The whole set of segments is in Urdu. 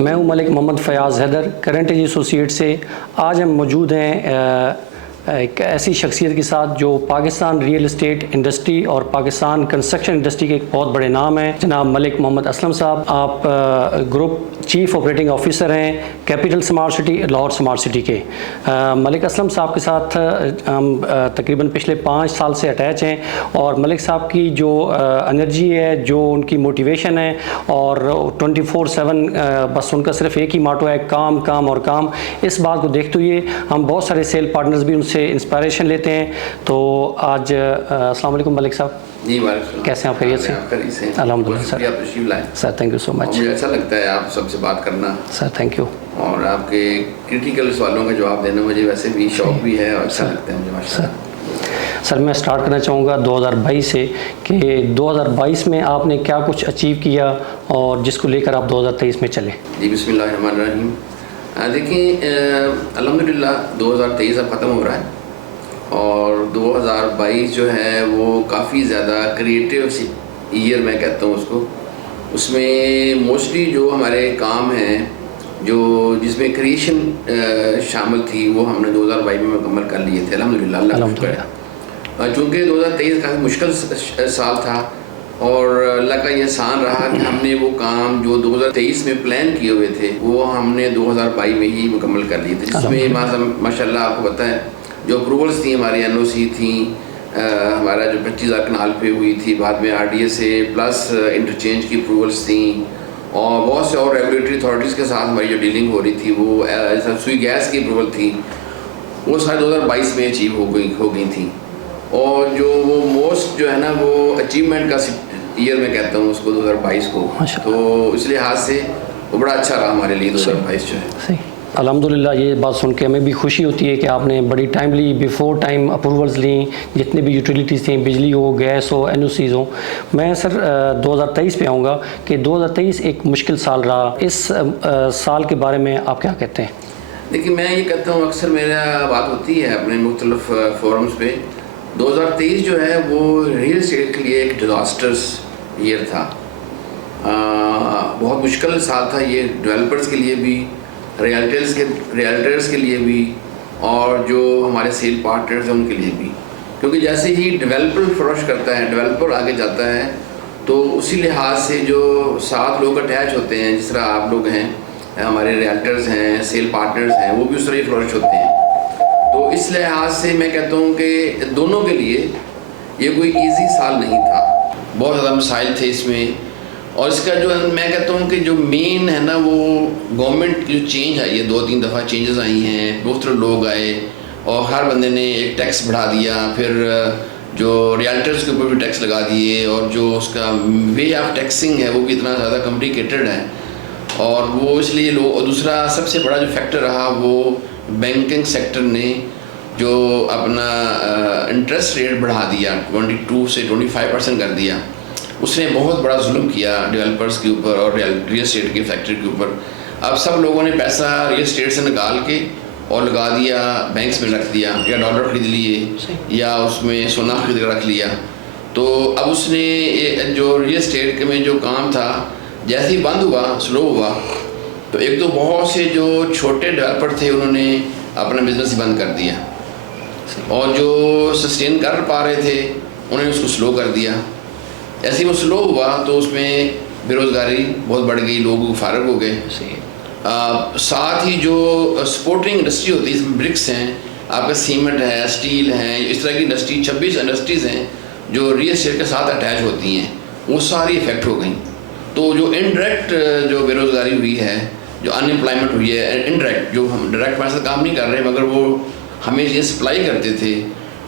میں ہوں Malik Muhammad Fayyaz Haider, current age associate سے۔ آج ہم موجود ہیں ایک ایسی شخصیت کے ساتھ جو پاکستان ریئل اسٹیٹ انڈسٹری اور پاکستان کنسٹرکشن انڈسٹری کے ایک بہت بڑے نام ہیں، جناب ملک محمد اسلم صاحب۔ آپ گروپ چیف آپریٹنگ آفیسر ہیں capital smart city Lahore smart city کے۔ ملک اسلم صاحب کے ساتھ ہم تقریباً پچھلے 5 سال سے اٹیچ ہیں، اور ملک صاحب کی جو انرجی ہے، جو ان کی موٹیویشن ہے، اور 24/7 بس ان کا صرف ایک ہی ماٹو ہے، کام کام اور کام۔ اس بات کو دیکھتے ہوئے ہم بہت سارے سیل پارٹنرز بھی ان سے انسپائریشن لیتے ہیں۔ تو آج السلام علیکم ملک صاحب، جی وعلیکم، کیسے ہیں آپ؟ خیریت سے؟ الحمدللہ سر، آپ تشریف لائیں سر، تھینک یو سو مچ۔ مجھے اچھا لگتا ہے آپ سب سے بات کرنا سر، تھینک یو۔ اور آپ کے کرٹیکل سوالوں کا جواب دینا مجھے ویسے بھی شوق بھی ہے اور اچھا لگتا ہے مجھے ماشاء اللہ۔ سر میں سٹارٹ کرنا چاہوں گا 2022 سے، کہ 2022 میں آپ نے کیا کچھ اچیو کیا اور جس کو لے کر آپ 2023 میں چلے؟ جی بسم اللہ الرحمن الرحیم۔ دیکھیں الحمدللہ 2023 اب ختم ہو رہا ہے، اور 2022 جو ہے وہ کافی زیادہ کریٹیو ایئر میں کہتا ہوں اس کو۔ اس میں موسٹلی جو ہمارے کام ہیں جو جس میں کریشن شامل تھی وہ ہم نے 2022 میں مکمل کر لیے تھے الحمدللہ، اللہ کا شکر ہے۔ چونکہ 2023 کافی مشکل سال تھا، اور اللہ کا یہ احسان رہا کہ ہم نے وہ کام جو 2023 میں پلان کیے ہوئے تھے وہ ہم نے 2022 میں ہی مکمل کر لیے تھے، جس میں ماشاء اللہ آپ کو پتہ ہے جو اپروولس تھیں ہماری NOC تھیں، ہمارا جو 25,000 کنال پہ ہوئی تھی، بعد میں RDA سے پلس انٹرچینج کی اپروولس تھیں، اور بہت سے اور ریگولیٹری اتھارٹیز کے ساتھ ہماری جو ڈیلنگ ہو رہی تھی وہ سوئی گیس کی اپروول تھی، وہ سارے 2022 میں اچیو ہو گئی تھیں۔ اور جو وہ موسٹ جو ہے نا وہ اچیومنٹ کا ایئر میں کہتا ہوں اس کو 2022 کو، تو اس لحاظ سے وہ بڑا اچھا رہا ہمارے لیے 2022 جو ہے۔ الحمدللہ یہ بات سن کے ہمیں بھی خوشی ہوتی ہے کہ آپ نے بڑی ٹائملی بیفور ٹائم اپروولز لیں، جتنے بھی یوٹیلیٹیز تھیں، بجلی ہو، گیس ہو، NOCs ہوں۔ میں سر 2023 پہ آؤں گا کہ 2023 ایک مشکل سال رہا، اس سال کے بارے میں آپ کیا کہتے ہیں؟ دیکھیے میں یہ کہتا ہوں، اکثر میرا بات ہوتی ہے اپنے مختلف فورمز پہ، 2023 جو ہے وہ ریئل اسٹیٹ کے لیے ایک ڈیزاسٹرس ایئر تھا، بہت مشکل سال تھا یہ، ڈیولپرز کے لیے بھی، ریئلٹرز کے لیے بھی، اور جو ہمارے سیل پارٹنرز ہیں ان کے لیے بھی، کیونکہ جیسے ہی ڈیولپر فروش کرتا ہے، ڈیولپر آگے جاتا ہے، تو اسی لحاظ سے جو 7 لوگ اٹیچ ہوتے ہیں، جس طرح آپ لوگ ہیں، ہمارے ریئلٹرز ہیں، سیل پارٹنرز ہیں، وہ بھی اس طرح ہی فلورش ہوتے ہیں۔ تو اس لحاظ سے میں کہتا ہوں کہ دونوں کے لیے یہ کوئی ایزی سال نہیں تھا، بہت زیادہ مسائل تھے اس میں، اور اس کا جو میں کہتا ہوں کہ جو مین ہے نا وہ گورنمنٹ کی جو چینج آئی ہے، 2-3 دفعہ چینجز آئی ہیں، مختلف لوگ آئے اور ہر بندے نے ایک ٹیکس بڑھا دیا، پھر جو ریئلٹرز کے اوپر بھی ٹیکس لگا دیے، اور جو اس کا وے آف ٹیکسنگ ہے وہ بھی اتنا زیادہ کمپلیکیٹڈ ہے، اور وہ اس لیے لوگ، اور دوسرا سب سے بڑا جو فیکٹر رہا وہ بینکنگ سیکٹر نے جو اپنا انٹرسٹ ریٹ بڑھا دیا، 22 سے 25% کر دیا، اس نے بہت بڑا ظلم کیا ڈیولپرز کے اوپر اور ریئل اسٹیٹ کے فیکٹری کے اوپر۔ اب سب لوگوں نے پیسہ ریئل اسٹیٹ سے نکال کے اور لگا دیا، بینکس میں رکھ دیا، یا ڈالر خرید لیے، یا اس میں سونا خرید کر رکھ لیا۔ تو اب اس نے جو ریئل اسٹیٹ میں جو کام تھا جیسے ہی بند ہوا، سلو ہوا، تو ایک تو بہت سے جو چھوٹے ڈیولپر تھے انہوں نے اپنا بزنس بند کر دیا، اور جو سسٹین کر پا رہے تھے انہوں نے اس کو سلو کر دیا۔ ایسے ہی وہ سلو ہوا تو اس میں بے روزگاری بہت بڑھ گئی، لوگ فارغ ہو گئے۔ ساتھ ہی جو سپورٹنگ انڈسٹری ہوتی ہے، اس میں برکس ہیں، آپ کا سیمنٹ ہے، اسٹیل ہے، اس طرح کی انڈسٹری 26 انڈسٹریز ہیں جو ریئل اسٹیٹ کے ساتھ اٹیچ ہوتی ہیں، وہ ساری افیکٹ ہو گئیں۔ تو جو انڈائریکٹ جو بے روزگاری ہوئی ہے، جو ان امپلائمنٹ ہوئی ہے، انڈائریکٹ جو ہم ڈائریکٹ ہمارے ساتھ کام نہیں کر رہے مگر وہ ہمیں یہ سپلائی کرتے تھے،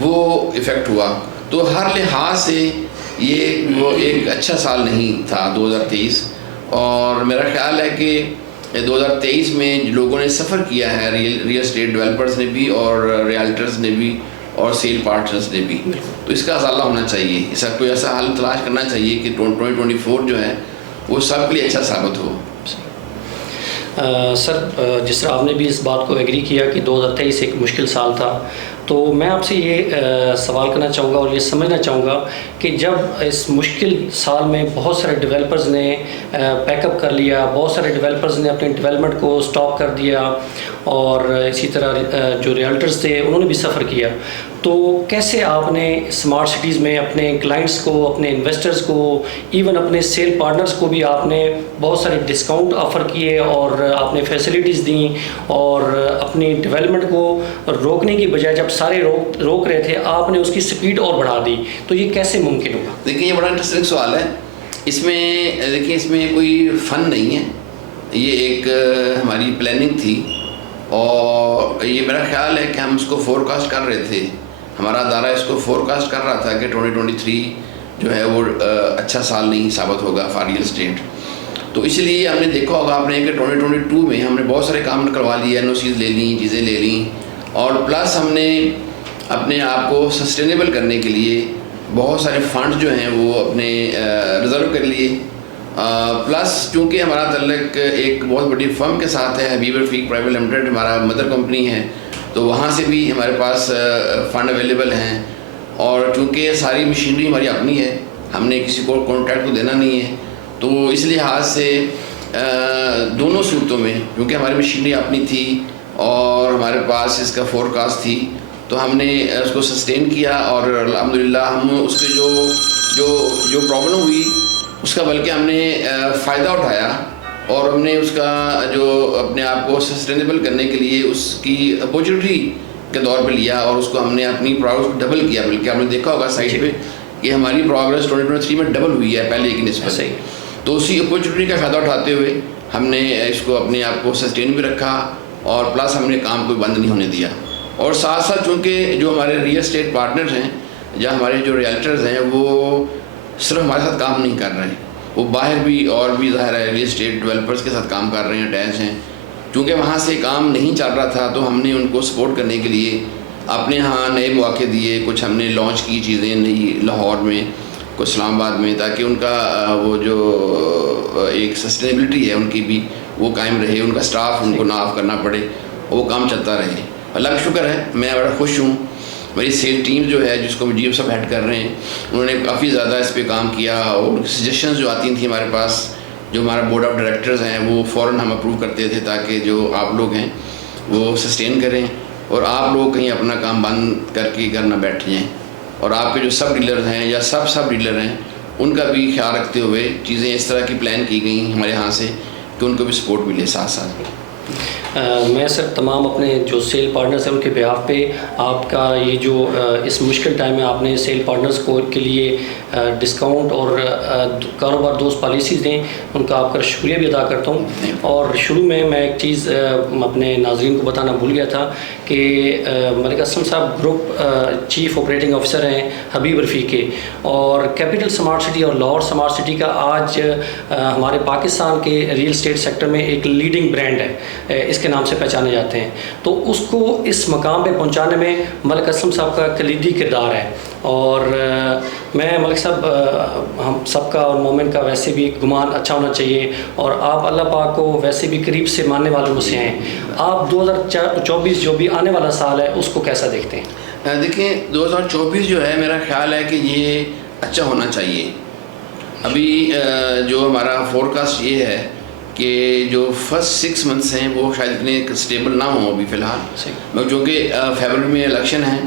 وہ افیکٹ ہوا۔ تو ہر لحاظ سے یہ وہ ایک اچھا سال نہیں تھا 2023، اور میرا خیال ہے کہ 2023 میں لوگوں نے سفر کیا ہے، ریئل اسٹیٹ ڈیولپرز نے بھی اور ریئلٹرز نے بھی اور سیل پارٹنرز نے بھی، تو اس کا ازالہ ہونا چاہیے، اس کا کوئی ایسا حل تلاش کرنا چاہیے کہ 2024 جو ہے وہ سب کے لیے اچھا ثابت ہو۔ سر جس طرح آپ نے بھی اس بات کو ایگری کیا کہ 2023 ایک مشکل سال تھا، تو میں آپ سے یہ سوال کرنا چاہوں گا اور یہ سمجھنا چاہوں گا کہ جب اس مشکل سال میں بہت سارے ڈیولپرز نے پیک اپ کر لیا, بہت سارے ڈیولپرز نے اپنے ڈیولپمنٹ کو سٹاپ کر دیا, اور اسی طرح جو ریئلٹرز تھے انہوں نے بھی سفر کیا, تو کیسے آپ نے اسمارٹ سٹیز میں اپنے کلائنٹس کو, اپنے انویسٹرز کو, ایون اپنے سیل پارٹنرز کو بھی آپ نے بہت سارے ڈسکاؤنٹ آفر کیے اور آپ نے فیسلٹیز دیں, اور اپنی ڈیولپمنٹ کو روکنے کی بجائے جب سارے روک رہے تھے آپ نے اس کی سپیڈ اور بڑھا دی, تو یہ کیسے ممکن ہوگا؟ دیکھیں یہ بڑا انٹرسٹنگ سوال ہے. اس میں دیکھیں اس میں کوئی فن نہیں ہے, یہ ایک ہماری پلاننگ تھی, اور یہ میرا خیال ہے کہ ہم اس کو فور کاسٹ کر رہے تھے, ہمارا ادارہ اس کو فور کاسٹ کر رہا تھا کہ 2023 جو ہے وہ اچھا سال نہیں ثابت ہوگا فار ریئل اسٹیٹ. تو اس لیے ہم نے دیکھا ہوگا آپ نے کہ 2022 میں ہم نے بہت سارے کام کروا لیے, NOCs لے لیں, چیزیں لے لیں, اور پلس ہم نے اپنے آپ کو سسٹینیبل کرنے کے لیے بہت سارے فنڈ جو ہیں وہ اپنے ریزرو کر لیے. پلس چونکہ ہمارا تعلق ایک بہت بڑی فرم کے ساتھ ہے, حبیب رفیق پرائیویٹ لمیٹڈ ہمارا مدر کمپنی ہے, تو وہاں سے بھی ہمارے پاس فنڈ اویلیبل ہیں, اور چونکہ ساری مشینری ہماری اپنی ہے, ہم نے کسی کو کانٹریکٹ کو دینا نہیں ہے, تو اس لحاظ سے دونوں صورتوں میں کیونکہ ہماری مشینری اپنی تھی اور ہمارے پاس اس کا فور کاسٹ تھی, تو ہم نے اس کو سسٹین کیا, اور الحمدللہ ہم اس کے جو پرابلم ہوئی اس کا بلکہ ہم نے فائدہ اٹھایا, اور ہم نے اس کا جو اپنے آپ کو سسٹینیبل کرنے کے لیے اس کی اپورچونیٹی کے طور پہ لیا, اور اس کو ہم نے اپنی پروگرس ڈبل کیا. بلکہ آپ نے دیکھا ہوگا سائٹ پہ کہ ہماری پروگرس 2023 میں ڈبل ہوئی ہے پہلے کی نسبت. تو اسی اپورچونیٹی کا فائدہ اٹھاتے ہوئے ہم نے اس کو اپنے آپ کو سسٹین بھی رکھا, اور پلس ہم نے کام کو بند نہیں ہونے دیا. اور ساتھ ساتھ چونکہ جو ہمارے ریئل اسٹیٹ پارٹنرز ہیں یا ہمارے جو ریئلٹرز ہیں وہ صرف ہمارے ساتھ کام نہیں کر رہے ہیں, وہ باہر بھی اور بھی ظاہر ہے ریئل اسٹیٹ ڈیولپرز کے ساتھ کام کر رہے ہیں, اٹیچ ہیں. چونکہ وہاں سے کام نہیں چل رہا تھا تو ہم نے ان کو سپورٹ کرنے کے لیے اپنے ہاں نئے مواقع دیے, کچھ ہم نے لانچ کی چیزیں نئی لاہور میں, کچھ اسلام آباد میں, تاکہ ان کا وہ جو ایک سسٹینیبلٹی ہے ان کی بھی وہ قائم رہے, ان کا سٹاف ان کو نہ آف کرنا پڑے, وہ کام چلتا رہے. اللہ کا شکر ہے, میں بڑا خوش ہوں. میری سیل ٹیم جو ہے جس کو مجیب صاحب ہیڈ کر رہے ہیں, انہوں نے کافی زیادہ اس پہ کام کیا, اور سجیشنز جو آتی تھیں ہمارے پاس, جو ہمارا بورڈ آف ڈائریکٹرز ہیں وہ فوراً ہم اپروو کرتے تھے تاکہ جو آپ لوگ ہیں وہ سسٹین کریں, اور آپ لوگ کہیں اپنا کام بند کر کے گھر نہ بیٹھ جائیں, اور آپ کے جو سب ڈیلر ہیں یا سب ڈیلر ہیں ان کا بھی خیال رکھتے ہوئے چیزیں اس طرح کی پلان کی گئیں ہمارے ہاں سے کہ ان کو بھی سپورٹ ملے ساتھ ساتھ. میں سر تمام اپنے جو سیل پارٹنرز ہیں ان کے بیہاف پہ آپ کا یہ جو اس مشکل ٹائم میں آپ نے سیل پارٹنرز کو کے لیے ڈسکاؤنٹ اور کاروبار دوست پالیسیز دیں, ان کا آپ کا شکریہ بھی ادا کرتا ہوں. اور شروع میں ایک چیز اپنے ناظرین کو بتانا بھول گیا تھا کہ ملک اسلم صاحب گروپ چیف آپریٹنگ آفیسر ہیں حبیب رفیق کے, اور کیپٹل سمارٹ سٹی اور لاہور سمارٹ سٹی کا آج ہمارے پاکستان کے ریئل اسٹیٹ سیکٹر میں ایک لیڈنگ برانڈ ہے, اس کے نام سے پہچانے جاتے ہیں. تو اس کو اس مقام پہ پہنچانے میں ملک اسلم صاحب کا کلیدی کردار ہے, اور میں ملک صاحب ہم سب کا اور مومن کا ویسے بھی گمان اچھا ہونا چاہیے, اور آپ اللہ پاک کو ویسے بھی قریب سے ماننے والوں میں سے ہیں. آپ 2024 جو بھی آنے والا سال ہے اس کو کیسا دیکھتے ہیں؟ دیکھیں 2024 جو ہے میرا خیال ہے کہ یہ اچھا ہونا چاہیے. ابھی جو ہمارا فور کاسٹ یہ ہے کہ جو فرسٹ 6 منتھس ہیں وہ شاید اتنے اسٹیبل نہ ہوں ابھی فی الحال, چونکہ فیبرری میں الیکشن ہے,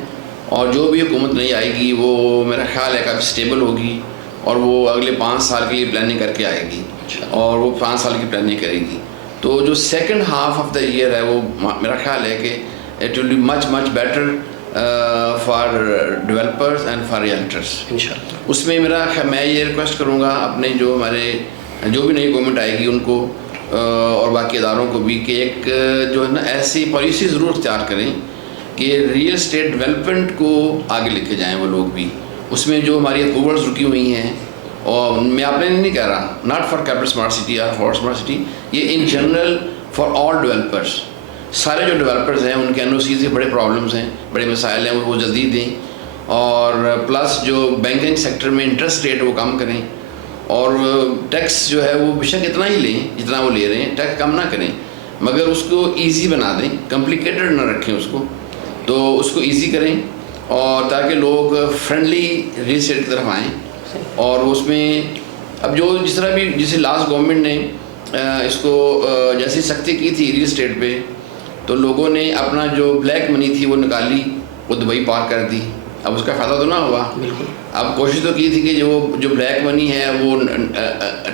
اور جو بھی حکومت نہیں آئے گی وہ میرا خیال ہے کافی اسٹیبل ہوگی, اور وہ اگلے 5 سال کے لیے پلاننگ کر کے آئے گی, اور وہ 5 سال کی پلاننگ کرے گی. تو جو second half of the year ہے وہ میرا خیال ہے کہ it will be much better for developers and for realtors. اس میں میں یہ ریکویسٹ کروں گا اپنے جو ہمارے جو بھی نئی گورنمنٹ آئے گی ان کو اور باقی اداروں کو بھی کہ ایک جو ہے نا ایسی پالیسی ضرور اختیار کریں کہ ریئل اسٹیٹ ڈیولپمنٹ کو آگے لے کے جائیں وہ لوگ بھی. اس میں جو ہماری اپروولز رکی ہوئی ہیں, اور میں آپ نے نہیں کہہ رہا not for capital smart city اور ہاٹ اسمارٹ سٹی, یہ in general for all developers, سارے جو ڈیولپرز ہیں ان کے NOCs کے بڑے پرابلمس ہیں, بڑے مسائل ہیں, وہ جلدی دیں, اور پلس جو بینکنگ سیکٹر میں انٹرسٹ ریٹ وہ کم کریں, اور ٹیکس جو ہے وہ بے شک اتنا ہی لیں جتنا وہ لے رہے ہیں, ٹیکس کم نہ کریں, مگر اس کو ایزی بنا دیں, کمپلیکیٹڈ نہ رکھیں اس کو, تو اس کو ایزی کریں. اور تاکہ لوگ فرینڈلی ریل اسٹیٹ کی طرف آئیں. اور اس میں اب جو جس طرح بھی جیسے لاسٹ گورنمنٹ نے اس کو جیسی سختی کی تھی ریل اسٹیٹ پہ، تو لوگوں نے اپنا جو بلیک منی تھی وہ نکالی، وہ دبئی پارک کر دی. اب اس کا فائدہ تو نہ ہوا. بالکل. اب کوشش تو کی تھی کہ جو بلیک منی ہے وہ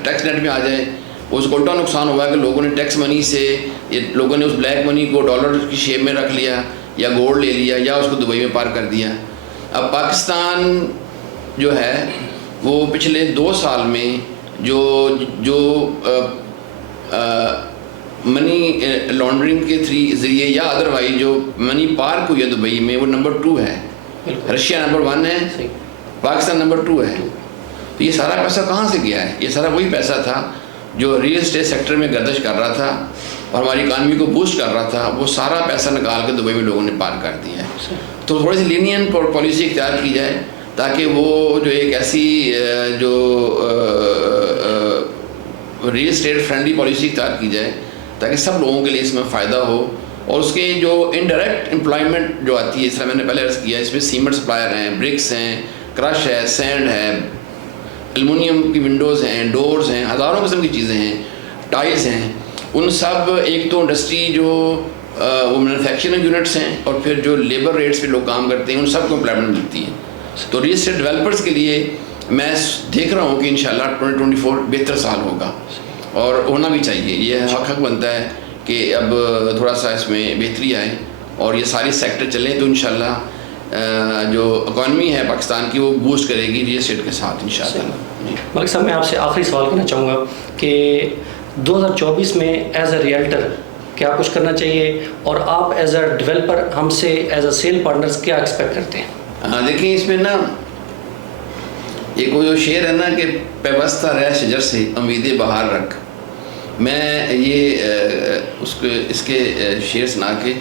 ٹیکس نیٹ میں آ جائے. اس کو الٹا نقصان ہوا کہ لوگوں نے ٹیکس منی سے لوگوں نے اس بلیک منی کو ڈالر کی شیپ میں رکھ لیا، یا گولڈ لے لیا، یا اس کو دبئی میں پارک کر دیا. اب پاکستان جو ہے وہ پچھلے 2 سال میں جو منی لانڈرنگ کے ذریعے یا ادروائز جو منی پارک ہوئی ہے دبئی میں، وہ نمبر 2 ہے. رشیا نمبر 1 ہے، پاکستان نمبر 2 ہے. تو یہ سارا پیسہ کہاں سے گیا ہے؟ یہ سارا وہی پیسہ تھا جو ریل اسٹیٹ سیکٹر میں گردش کر رہا تھا اور ہماری اکانومی کو بوسٹ کر رہا تھا. وہ سارا پیسہ نکال کے دبئی میں لوگوں نے پارک کر دیا ہے. تو تھوڑی سی لینین پالیسی اختیار کی جائے تاکہ وہ جو ایک ایسی جو ریل اسٹیٹ فرینڈلی پالیسی اختیار کی جائے تاکہ سب لوگوں کے لیے اس میں فائدہ ہو. اور اس کے جو انڈائریکٹ امپلائمنٹ جو آتی ہے، اس طرح میں نے پہلے عرض کیا، اس میں سیمنٹ سپلائر ہیں، برکس ہیں، کرش ہے، سینڈ ہے، ایلومینیم کی ونڈوز ہیں، ڈورز ہیں، ہزاروں قسم کی چیزیں ہیں، ٹائلز ہیں. ان سب ایک تو انڈسٹری جو وہ مینوفیکچرنگ یونٹس ہیں، اور پھر جو لیبر ریٹس پہ لوگ کام کرتے ہیں، ان سب کو امپلائمنٹ ملتی ہے. تو ریل اسٹیٹ ڈیولپرس کے لیے میں دیکھ رہا ہوں کہ انشاءاللہ 2024 بہتر سال ہوگا، اور ہونا بھی چاہیے. یہ حق بنتا ہے کہ اب تھوڑا سا اس میں بہتری آئے اور یہ ساری سیکٹر چلیں، تو انشاءاللہ جو اکانومی ہے پاکستان کی وہ بوسٹ کرے گی ریل اسٹیٹ کے ساتھ انشاءاللہ. ملک صاحب، میں آپ سے آخری سوال کرنا چاہوں گا کہ 2024 میں ایز اے ریئلٹر کیا کچھ کرنا چاہیے، اور آپ ایز اے ڈیولپر ہم سے ایز اے سیل پارٹنرز کیا ایکسپیکٹ کرتے ہیں؟ دیکھیں اس میں نا ایک وہ جو شعر ہے نا کہ پیوستہ رہ شجر سے امید بہار رکھ. میں یہ اس کے شعر سنا کے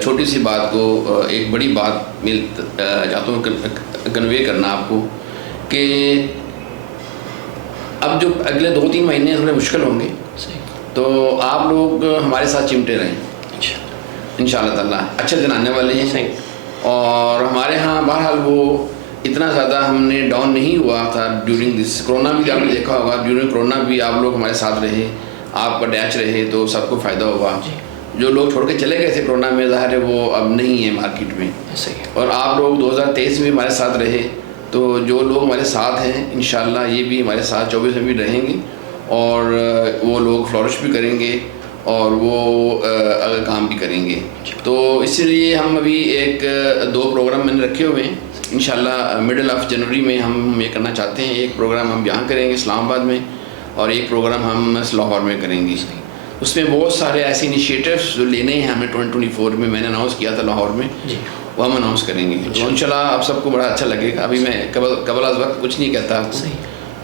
چھوٹی سی بات کو ایک بڑی بات میں چاہتا ہوں کنوے کرنا آپ کو، کہ اب جو اگلے 2-3 مہینے تھوڑے مشکل ہوں گے، تو آپ لوگ ہمارے ساتھ چمٹے رہیں انشاءاللہ تعالیٰ. اچھے دن آنے والے ہیں، اور ہمارے ہاں بہرحال وہ اتنا زیادہ ہم نے ڈاؤن نہیں ہوا تھا ڈیورنگ دس کرونا. بھی آپ نے دیکھا ہوگا ڈیورنگ کرونا بھی آپ لوگ ہمارے ساتھ رہے، آپ کا اٹیچ رہے، تو سب کو فائدہ ہوا. جو لوگ چھوڑ کے چلے گئے تھے کرونا میں، ظاہر ہے وہ اب نہیں ہیں مارکیٹ میں، اور آپ لوگ 2023 میں ہمارے ساتھ رہے. تو جو لوگ ہمارے ساتھ ہیں انشاءاللہ یہ بھی ہمارے ساتھ 24 میں بھی رہیں گے، اور وہ لوگ فلورش بھی کریں گے، اور وہ کام بھی کریں گے. تو اسی لیے ہم ابھی 2 پروگرام میں نے رکھے ہوئے ہیں. انشاءاللہ مڈل آف جنوری میں ہم یہ کرنا چاہتے ہیں. ایک پروگرام ہم یہاں کریں گے اسلام آباد میں، اور ایک پروگرام ہم لاہور میں کریں گے. اس میں بہت سارے ایسے انیشیٹوز جو لینے ہیں ہمیں 2024 میں نے اناؤنس کیا تھا لاہور میں، وہ ہم اناؤنس کریں گے. تو انشاءاللہ آپ سب کو بڑا اچھا لگے گا. ابھی میں قبل از وقت کچھ نہیں کہتا آپ کو،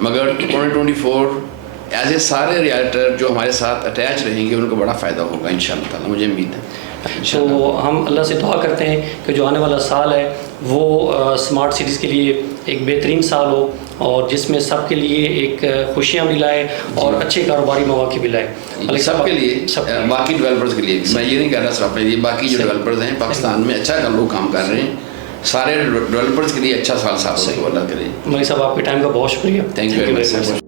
مگر 2024 ایسے سارے ریالٹر جو ہمارے ساتھ اٹیچ رہیں گے ان کو بڑا فائدہ ہوگا انشاءاللہ تعالیٰ، مجھے امید ہے. تو ہم اللہ سے دعا کرتے ہیں کہ جو آنے والا سال ہے وہ اسمارٹ سٹیز کے لیے ایک بہترین سال ہو، اور جس میں سب کے لیے ایک خوشیاں بھی لائے اور اچھے کاروباری مواقع بھی لائے. سب کے لیے، باقی ڈیولپرز کے لیے. میں یہ نہیں کہہ رہا صرف اپنے لیے، باقی جو ڈیولپرز ہیں پاکستان میں اچھا لوگ کام کر رہے ہیں، سارے ڈیولپرز کے لیے اچھا سال صاحب اللہ کرے. ملک صاحب، آپ کے ٹائم کا بہت شکریہ. Thank you very much.